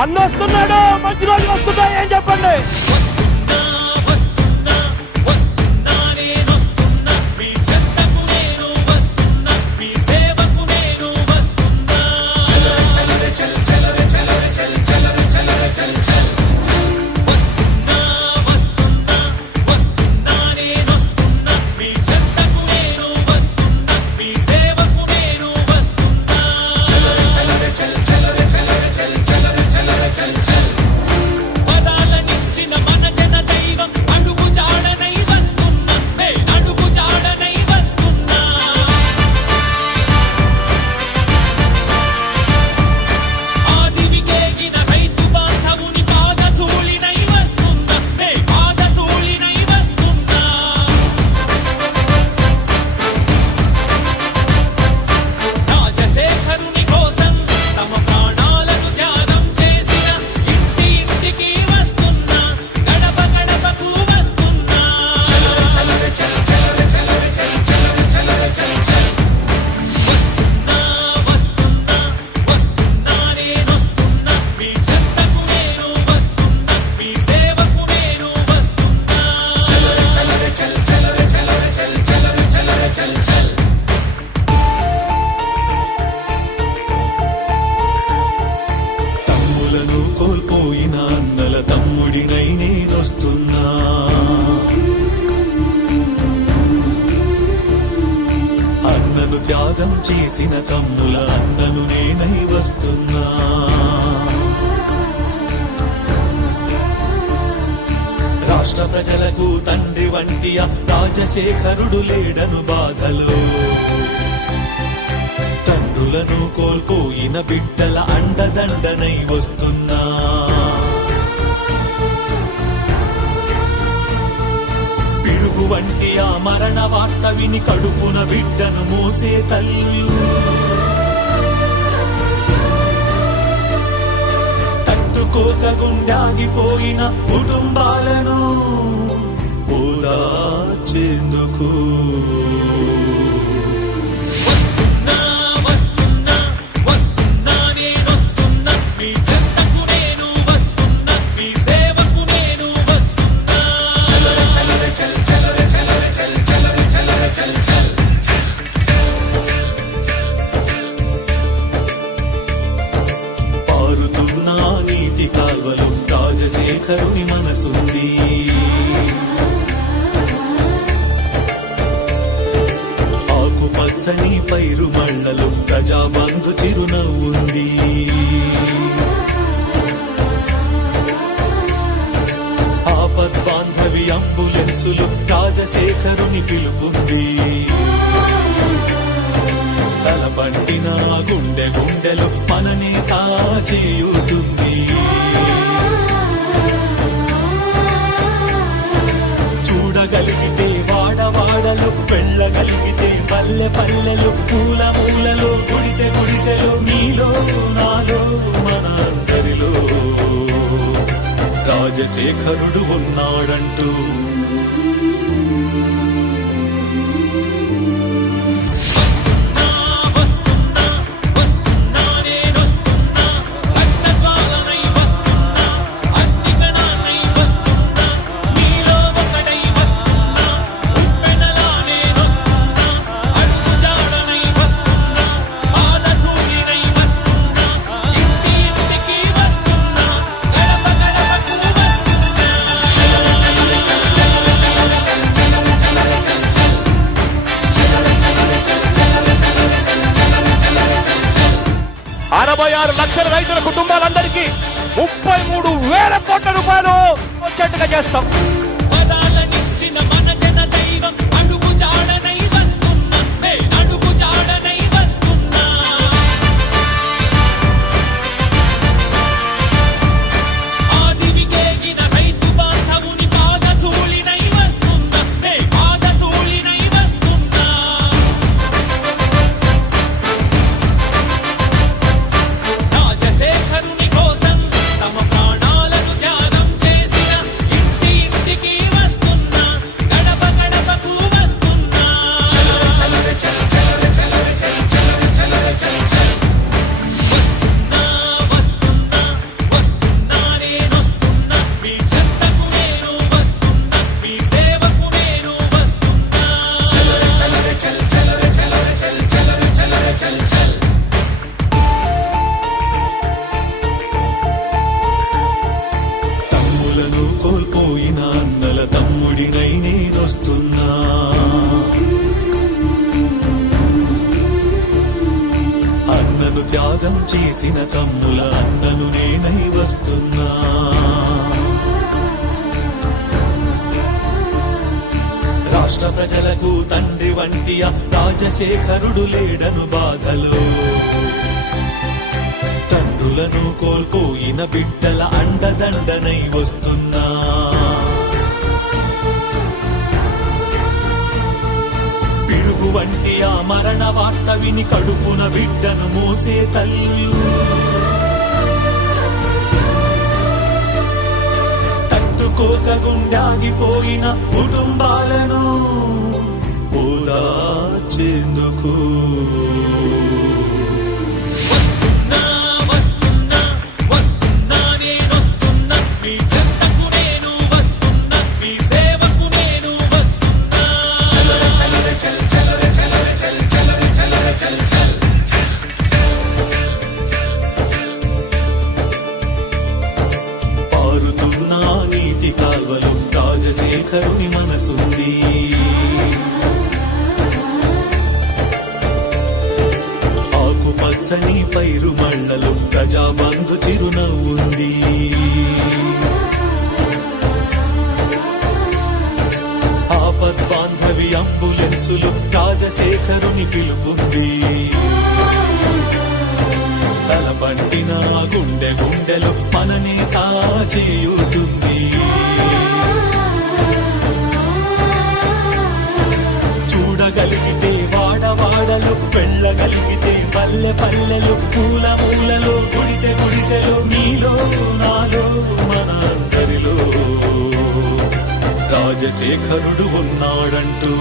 అన్న వస్తున్నాడు, మంచి రోజులు వస్తున్నాయి ఏం చెప్పండి. త్యాగం చేసిన తమ్ముల అన్నను నేనై వస్తున్నా. రాష్ట్ర ప్రజలకు తండ్రి వంటి రాజశేఖరుడు లేడను బాధలో, తండ్రులను కోల్పోయిన బిడ్డల అండదండనై వస్తున్నా. పిడుగు వంటి ఆ మరణ వార్త విని కడుపున బిడ్డను మోసే తల్లులు, తట్టుకోక గుండాగిపోయిన కుటుంబాలను ఓదార్చేందుకు రాజశేఖరుని మనసుంది. ఆకుపచ్చని పైరు మళ్ళలో ప్రజాబంధు చిరునవ్వుంది. ఆపద్బాంధవి అంబులెన్సులు రాజశేఖరుని పిలుపుంది. తలపట్టిన గుండె గుండెలు మననే చేయుతుంది. చూడగలిగితే వాడవాడలు, వెళ్ళగలిగితే పల్లె పల్లెలు, పూల మూలలో, గుడిసె గుడిసెలు, నీలో నాలో మన అందరిలో రాజశేఖరుడు ఉన్నాడంటూ. లక్షల రైతుల కుటుంబాలందరికీ 33,000 కోట్ల రూపాయలు వచ్చేట్టుగా చేస్తాం. త్యాగం చేసిన తమ్ముల అన్నను నేనై వస్తున్నా. రాష్ట్ర ప్రజలకు తండ్రి వంటి ఆ రాజశేఖరుడు లేడను బాధలో, తండ్రులను కోల్పోయిన బిడ్డల అండదండనై వస్తున్నా. పిడుగు వంటి ఆ మరణ వార్త విని కడుపున బిడ్డను మోసే తల్లులు, తట్టుకోక గుండాగిపోయిన కుటుంబాలను ఓదార్చేందుకు నీటి కాల్వలో రాజశేఖరుని మనసుంది. ఆకుపచ్చని పైరు మళ్ళలో ప్రజాబంధు చిరునవ్వుంది. ఆపద్బాంధవి అంబులెన్సులు రాజశేఖరుని పిలుపుంది. తలపట్టిన గుండె గుండెలు మననే కాచేయుతుంది. చూడగలిగితే వాడవాడలు, వెళ్ళగలిగితే పల్లె పల్లెలు, పూల మూలలో, గుడిసె గుడిసెలు, నీలో నాలో మన అందరిలో రాజశేఖరుడు ఉన్నాడంటూ.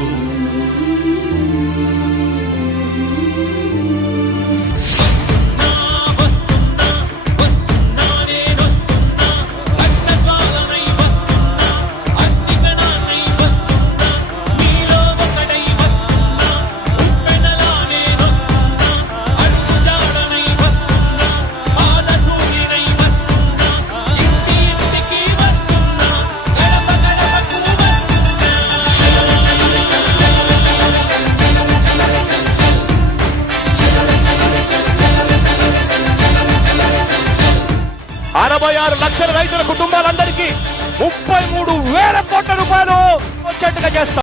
అరవై 66 లక్షల రైతుల కుటుంబాలందరికీ 33,000 కోట్ల రూపాయలు వచ్చేట్టుగా చేస్తాం.